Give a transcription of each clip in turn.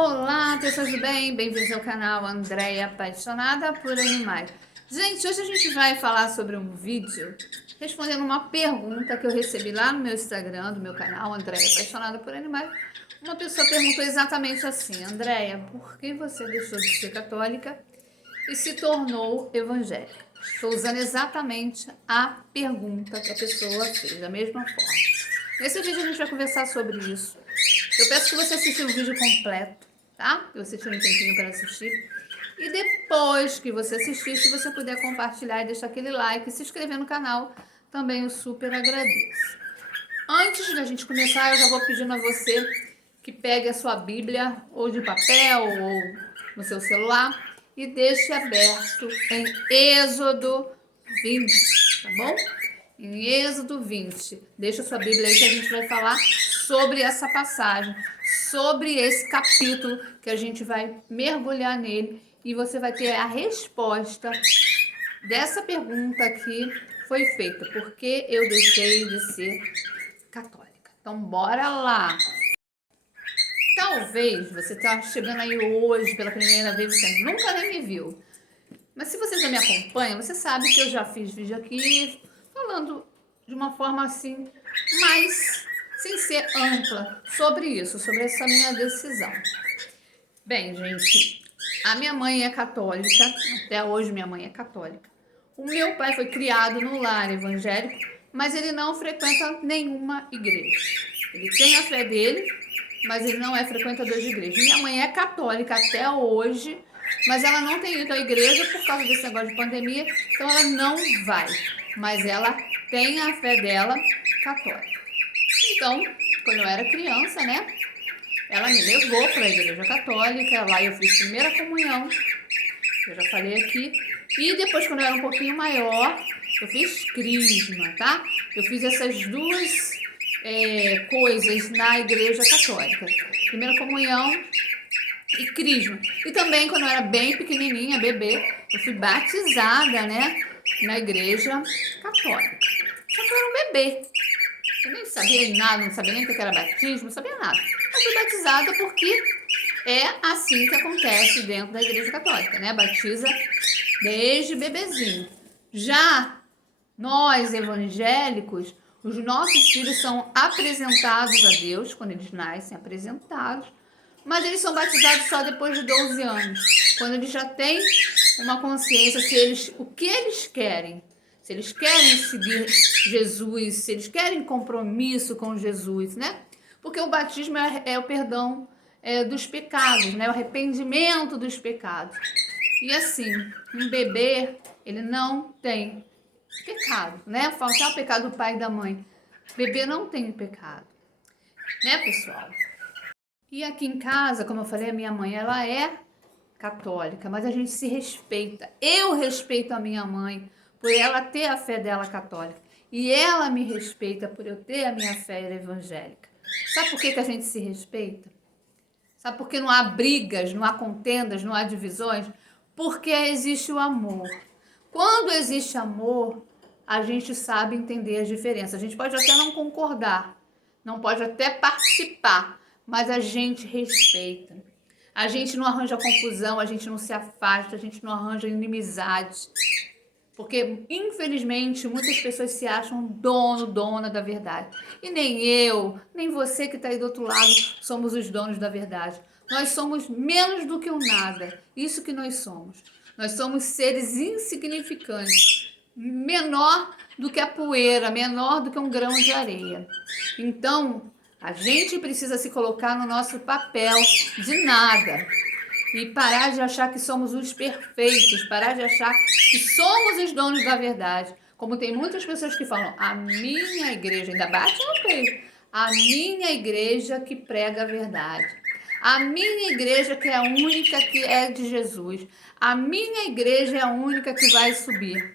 Olá, pessoas do bem, bem-vindos ao canal Andréia Apaixonada por Animais. Gente, hoje a gente vai falar sobre um vídeo respondendo uma pergunta que eu recebi lá no meu Instagram, do meu canal Andréia Apaixonada por Animais. Uma pessoa perguntou exatamente assim: Andréia, por que você deixou de ser católica e se tornou evangélica? Estou usando exatamente a pergunta que a pessoa fez, da mesma forma. Nesse vídeo a gente vai conversar sobre isso. Eu peço que você assista o vídeo completo, tá? Que você tire um tempinho para assistir. E depois que você assistir, se você puder compartilhar e deixar aquele like e se inscrever no canal, também eu super agradeço. Antes da gente começar, eu já vou pedindo a você que pegue a sua Bíblia, ou de papel, ou no seu celular, e deixe aberto em Êxodo 20, tá bom? Em Êxodo 20. Deixa a sua Bíblia aí que a gente vai falar sobre essa passagem, sobre esse capítulo, que a gente vai mergulhar nele e você vai ter a resposta dessa pergunta que foi feita: por que eu deixei de ser católica? Então, bora lá! Talvez você está chegando aí hoje pela primeira vez, você nunca nem me viu. Mas se você já me acompanha, você sabe que eu já fiz vídeo aqui falando de uma forma assim, mais sem ser ampla sobre isso, sobre essa minha decisão. Bem, gente, a minha mãe é católica, até hoje minha mãe é católica. O meu pai foi criado no lar evangélico, mas ele não frequenta nenhuma igreja. Ele tem a fé dele, mas ele não é frequentador de igreja. Minha mãe é católica até hoje, mas ela não tem ido à igreja por causa desse negócio de pandemia, então ela não vai. Mas ela tem a fé dela católica. Então, quando eu era criança, né, ela me levou para a igreja católica, lá eu fiz primeira comunhão, eu já falei aqui, e depois, quando eu era um pouquinho maior, eu fiz crisma, tá? Eu fiz essas duas coisas na igreja católica, primeira comunhão e crisma. E também, quando eu era bem pequenininha, bebê, eu fui batizada, né, na igreja católica. Só que eu era um bebê. Eu nem sabia nada, não sabia nem o que era batismo, não sabia nada. Eu fui batizada porque é assim que acontece dentro da igreja católica, né? Batiza desde bebezinho. Já nós, evangélicos, os nossos filhos são apresentados a Deus, quando eles nascem, apresentados, mas eles são batizados só depois de 12 anos, quando eles já têm uma consciência o que eles querem. Se eles querem seguir Jesus, se eles querem compromisso com Jesus, né? Porque o batismo é o perdão dos pecados, né? O arrependimento dos pecados. E assim, um bebê, ele não tem pecado, né? Fala que é o pecado do pai e da mãe. Bebê não tem pecado, né, pessoal? E aqui em casa, como eu falei, a minha mãe, ela é católica, mas a gente se respeita. Eu respeito a minha mãe por ela ter a fé dela católica. E ela me respeita por eu ter a minha fé evangélica. Sabe por que a gente se respeita? Sabe por que não há brigas, não há contendas, não há divisões? Porque existe o amor. Quando existe amor, a gente sabe entender as diferenças. A gente pode até não concordar, não pode até participar, mas a gente respeita. A gente não arranja confusão, a gente não se afasta, a gente não arranja inimizade. Porque, infelizmente, muitas pessoas se acham dona da verdade. E nem eu, nem você que está aí do outro lado somos os donos da verdade. Nós somos menos do que o nada. Isso que nós somos. Nós somos seres insignificantes. Menor do que a poeira, menor do que um grão de areia. Então, a gente precisa se colocar no nosso papel de nada. E parar de achar que somos os perfeitos, parar de achar que somos os donos da verdade. Como tem muitas pessoas que falam, a minha igreja, ainda bate no peito, a minha igreja que prega a verdade. A minha igreja que é a única que é de Jesus. A minha igreja é a única que vai subir.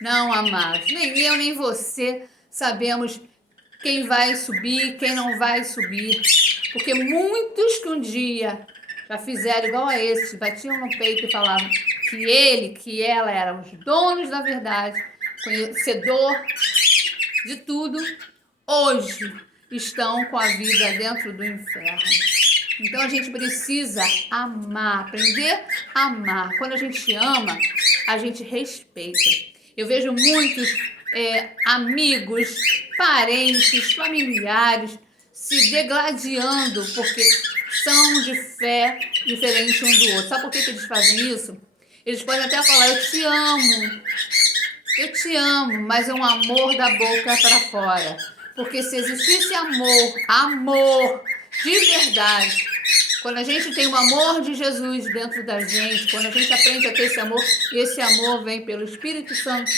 Não, amados, nem eu nem você sabemos quem vai subir, quem não vai subir. Porque muitos que um dia já fizeram igual a esse, batiam no peito e falavam que ele, que ela eram os donos da verdade, conhecedor de tudo, hoje estão com a vida dentro do inferno. Então a gente precisa amar, aprender a amar. Quando a gente ama, a gente respeita. Eu vejo muitos amigos, parentes, familiares se degladiando porque são de fé diferente um do outro. Sabe por que eles fazem isso? Eles podem até falar, eu te amo, mas é um amor da boca para fora. Porque se existisse amor de verdade, quando a gente tem o amor de Jesus dentro da gente, quando a gente aprende a ter esse amor, e esse amor vem pelo Espírito Santo,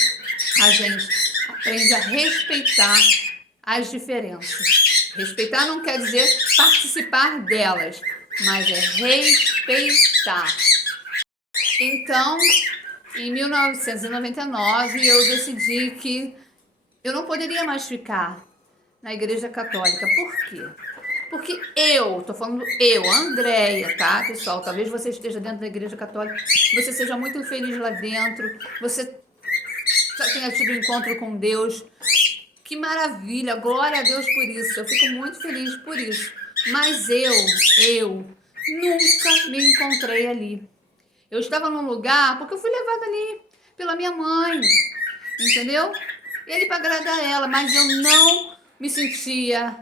a gente aprende a respeitar as diferenças. Respeitar não quer dizer participar delas, mas é respeitar. Então, em 1999, eu decidi que eu não poderia mais ficar na Igreja Católica. Por quê? Porque tô falando Andréia, tá, pessoal? Talvez você esteja dentro da Igreja Católica, você seja muito feliz lá dentro, você já tenha tido um encontro com Deus. Que maravilha, glória a Deus por isso. Eu fico muito feliz por isso. Mas eu nunca me encontrei ali. Eu estava num lugar porque eu fui levada ali pela minha mãe, entendeu? Ele para agradar ela, mas eu não me sentia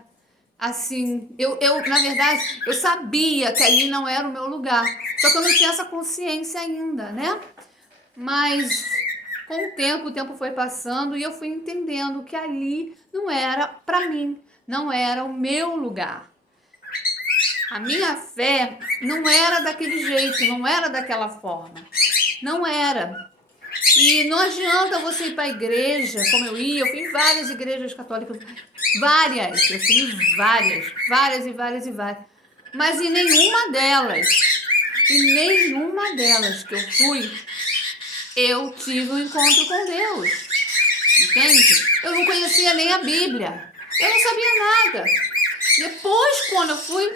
assim. Na verdade, eu sabia que ali não era o meu lugar. Só que eu não tinha essa consciência ainda, né? Mas com o tempo foi passando e eu fui entendendo que ali não era para mim, não era o meu lugar. A minha fé não era daquele jeito, não era daquela forma, não era. E não adianta você ir para a igreja, como eu fui em várias igrejas católicas, eu fui em várias. Mas em nenhuma delas que eu fui, eu tive um encontro com Deus, entende? Eu não conhecia nem a Bíblia, eu não sabia nada. Depois, quando eu fui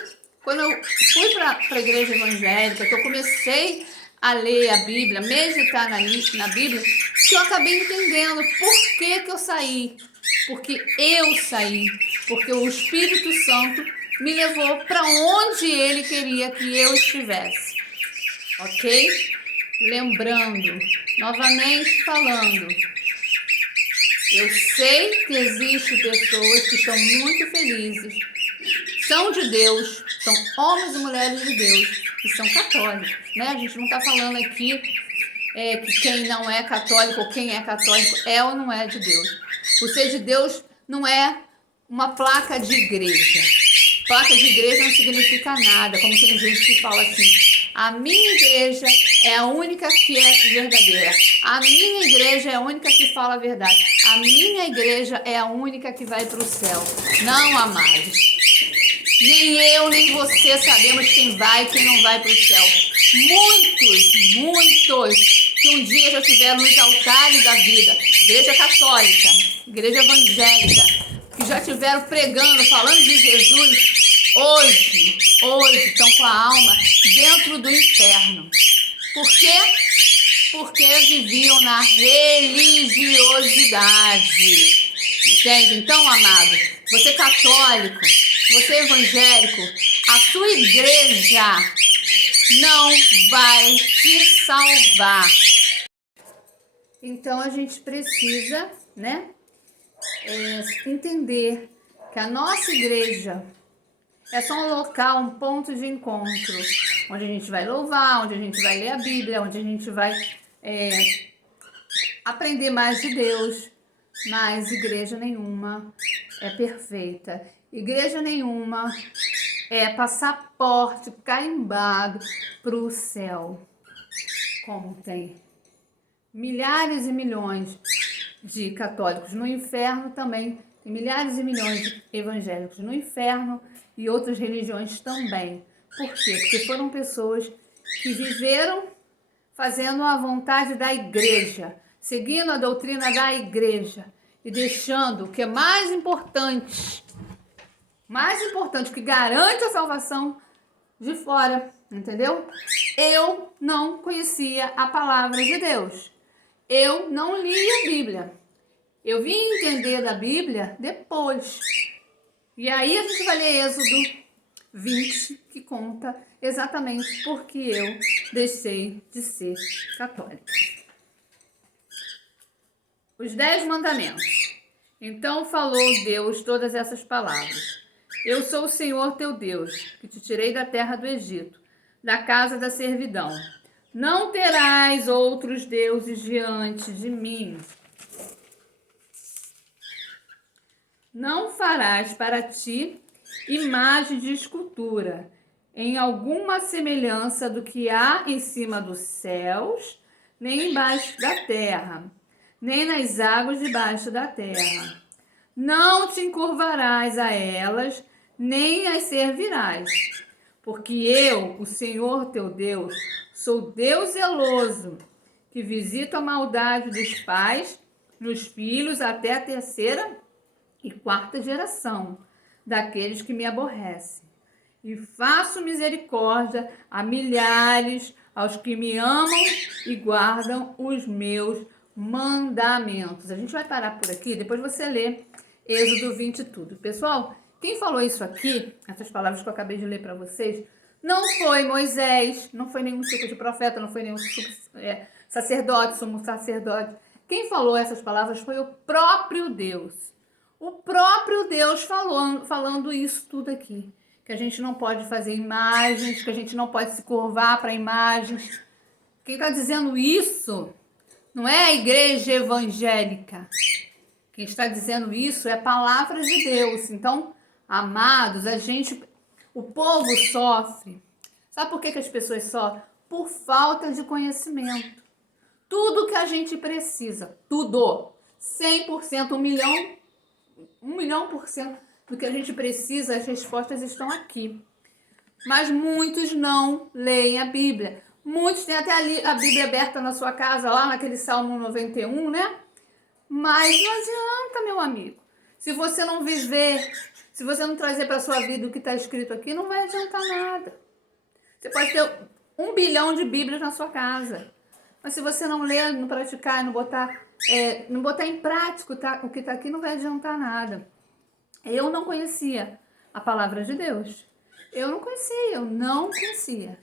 para a igreja evangélica, que eu comecei a ler a Bíblia, meditar na Bíblia, que eu acabei entendendo por que eu saí. Porque o Espírito Santo me levou para onde Ele queria que eu estivesse, ok? Lembrando, novamente falando, eu sei que existem pessoas que estão muito felizes, são de Deus, são homens e mulheres de Deus e são católicos, né? A gente não está falando aqui que quem não é católico ou quem é católico é ou não é de Deus. O ser de Deus não é uma placa de igreja. Placa de igreja não significa nada, como tem gente que fala assim, a minha igreja é a única que é verdadeira, a minha igreja é a única que fala a verdade, a minha igreja é a única que vai para o céu. Não, amados. Nem eu, nem você sabemos quem vai e quem não vai para o céu. Muitos que um dia já estiveram nos altares da vida, igreja católica, igreja evangélica, que já estiveram pregando, falando de Jesus, hoje estão com a alma dentro do inferno. Por quê? Porque viviam na religiosidade. Entende? Então, amado, você católico, você evangélico, a sua igreja não vai te salvar. Então a gente precisa, né, entender que a nossa igreja é só um local, um ponto de encontro, onde a gente vai louvar, onde a gente vai ler a Bíblia, onde a gente vai aprender mais de Deus. Mas igreja nenhuma é perfeita. Igreja nenhuma é passaporte carimbado para o céu. Como tem milhares e milhões de católicos no inferno, também tem milhares e milhões de evangélicos no inferno e outras religiões também. Por quê? Porque foram pessoas que viveram fazendo a vontade da igreja, seguindo a doutrina da igreja e deixando o que é mais importante, que garante a salvação, de fora, entendeu? Eu não conhecia a palavra de Deus. Eu não li a Bíblia. Eu vim entender da Bíblia depois. E aí a gente vai ler Êxodo 20, que conta exatamente porque eu deixei de ser católica. Os 10 mandamentos. Então falou Deus todas essas palavras. Eu sou o Senhor teu Deus, que te tirei da terra do Egito, da casa da servidão. Não terás outros deuses diante de mim. Não farás para ti imagem de escultura, em alguma semelhança do que há em cima dos céus, nem embaixo da terra, nem nas águas debaixo da terra. Não te encurvarás a elas, nem as servirás, porque eu, o Senhor teu Deus, sou Deus zeloso, que visita a maldade dos pais nos filhos até a terceira e quarta geração daqueles que me aborrecem. E faço misericórdia a milhares, aos que me amam e guardam os meus mandamentos. A gente vai parar por aqui, depois você lê Êxodo 20 e tudo. Pessoal, quem falou isso aqui, essas palavras que eu acabei de ler para vocês, não foi Moisés, não foi nenhum tipo de profeta, não foi nenhum sacerdote, sumo sacerdote. Quem falou essas palavras foi o próprio Deus. O próprio Deus falando isso tudo aqui. Que a gente não pode fazer imagens, que a gente não pode se curvar para imagens. Quem está dizendo isso não é a igreja evangélica. Quem está dizendo isso é a palavra de Deus. Então, amados, o povo sofre. Sabe por que as pessoas sofrem? Por falta de conhecimento. Tudo que a gente precisa, tudo, 100%, 1.000.000% do que a gente precisa, as respostas estão aqui. Mas muitos não leem a Bíblia. Muitos têm até a Bíblia aberta na sua casa, lá naquele Salmo 91, né? Mas não adianta, meu amigo. Se você não viver, se você não trazer para a sua vida o que está escrito aqui, não vai adiantar nada. Você pode ter 1 bilhão de Bíblias na sua casa. Mas se você não ler, não praticar, não botar em prática o que está aqui, não vai adiantar nada. Eu não conhecia a palavra de Deus. Eu não conhecia,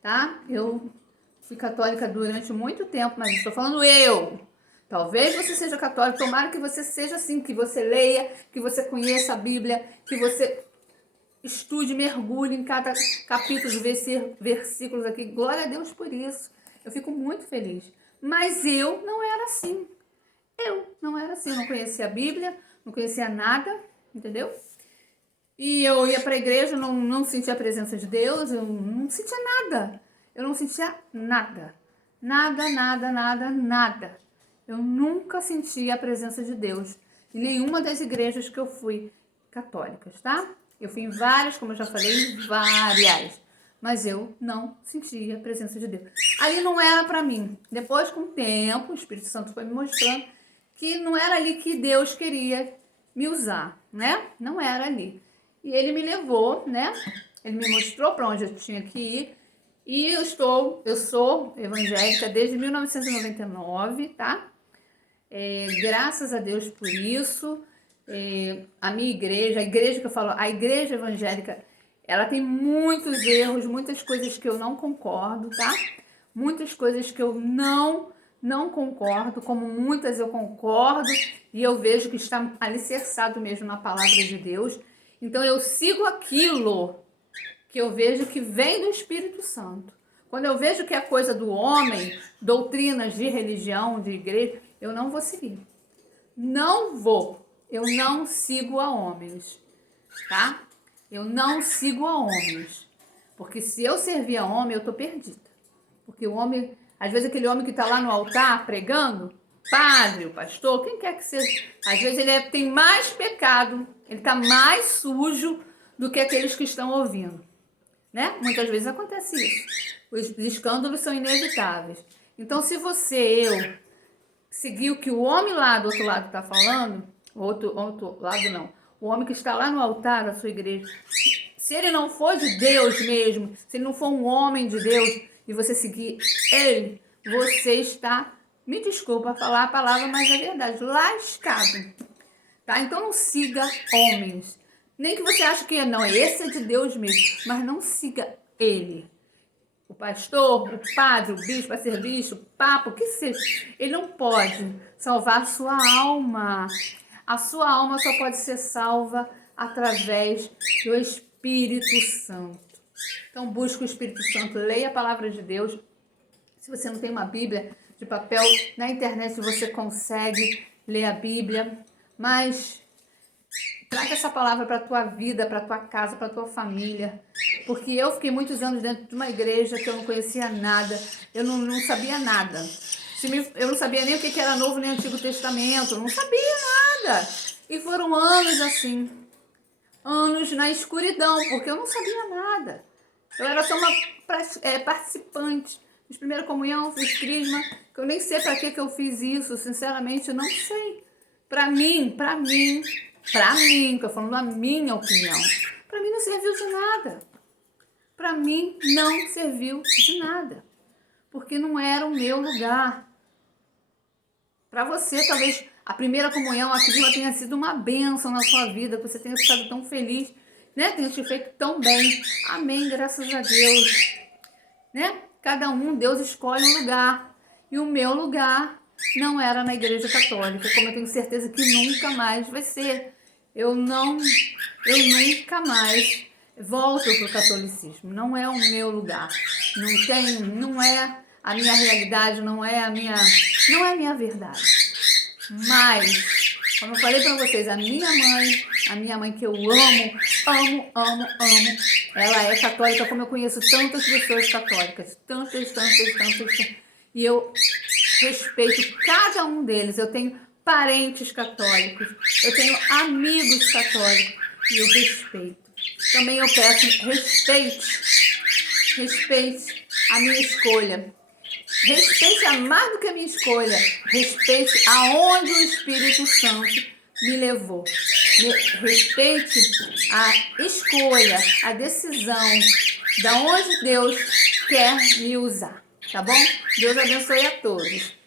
tá? Eu fui católica durante muito tempo, mas estou falando eu. Talvez você seja católico, tomara que você seja assim, que você leia, que você conheça a Bíblia, que você estude, mergulhe em cada capítulo, versículos aqui. Glória a Deus por isso. Eu fico muito feliz. Mas eu não era assim. Eu não conhecia a Bíblia, não conhecia nada, entendeu? E eu ia para a igreja, não sentia a presença de Deus, eu não sentia nada. Eu não sentia nada. Nada. Eu nunca senti a presença de Deus em nenhuma das igrejas que eu fui católicas, tá? Eu fui em várias, como eu já falei, várias. Mas eu não sentia a presença de Deus. Ali não era para mim. Depois, com o tempo, o Espírito Santo foi me mostrando que não era ali que Deus queria me usar, né? Não era ali. E ele me levou, né? Ele me mostrou para onde eu tinha que ir. E eu sou evangélica desde 1999, tá? Graças a Deus por isso. A minha igreja, a igreja que eu falo, a igreja evangélica, ela tem muitos erros, muitas coisas que eu não concordo, tá? Muitas coisas que eu não concordo, como muitas eu concordo e eu vejo que está alicerçado mesmo na palavra de Deus. Então eu sigo aquilo que eu vejo que vem do Espírito Santo. Quando eu vejo que é coisa do homem, doutrinas de religião, de igreja, eu não vou seguir. Não vou. Eu não sigo a homens, tá? Eu não sigo a homens. Porque se eu servir a homem, eu tô perdida. Porque o homem, às vezes aquele homem que está lá no altar pregando, padre, o pastor, quem quer que seja, às vezes ele tem mais pecado, ele está mais sujo do que aqueles que estão ouvindo, né? Muitas vezes acontece isso. Os escândalos são inevitáveis. Então, se eu seguir o que o homem lá do outro lado está falando, outro lado não, o homem que está lá no altar da sua igreja, se ele não for de Deus mesmo, se ele não for um homem de Deus, e você seguir ele, você está, me desculpa falar a palavra, mas é verdade, lascado. Tá? Então não siga homens. Nem que você ache que não, esse é de Deus mesmo, mas não siga ele. O pastor, o padre, o bispo, a serviço, o papa, o que seja, ele não pode salvar a sua alma. A sua alma só pode ser salva através do Espírito Santo. Então busque o Espírito Santo, leia a palavra de Deus. Se você não tem uma Bíblia de papel, na internet você consegue ler a Bíblia, mas traga essa palavra para a tua vida, para a tua casa, para a tua família. Porque eu fiquei muitos anos dentro de uma igreja que eu não conhecia nada, eu não sabia nada. Eu não sabia nem o que era Novo nem Antigo Testamento, eu não sabia nada. E foram anos assim, anos na escuridão, porque eu não sabia nada. Eu era só uma participante. Fiz primeira comunhão, fiz crisma, que eu nem sei para que eu fiz isso, sinceramente, eu não sei. Para mim, que eu falando a minha opinião, para mim não serviu de nada. Para mim não serviu de nada, porque não era o meu lugar. Para você, talvez a primeira comunhão, a crisma tenha sido uma bênção na sua vida, que você tenha ficado tão feliz, né? Tenha te feito tão bem. Amém, graças a Deus. Né? Cada um, Deus escolhe um lugar. E o meu lugar não era na Igreja Católica, como eu tenho certeza que nunca mais vai ser. Eu nunca mais volto para o catolicismo. Não é o meu lugar. Não é a minha realidade, não é a minha verdade. Mas, como eu falei para vocês, a minha mãe que eu amo, ela é católica, como eu conheço tantas pessoas católicas, tantas, e eu respeito cada um deles. Eu tenho parentes católicos, eu tenho amigos católicos e eu respeito. Também eu peço, respeite a minha escolha. Respeite a mais do que a minha escolha. Respeite aonde o Espírito Santo me levou. Respeite a escolha, a decisão, da onde Deus quer me usar. Tá bom? Deus abençoe a todos.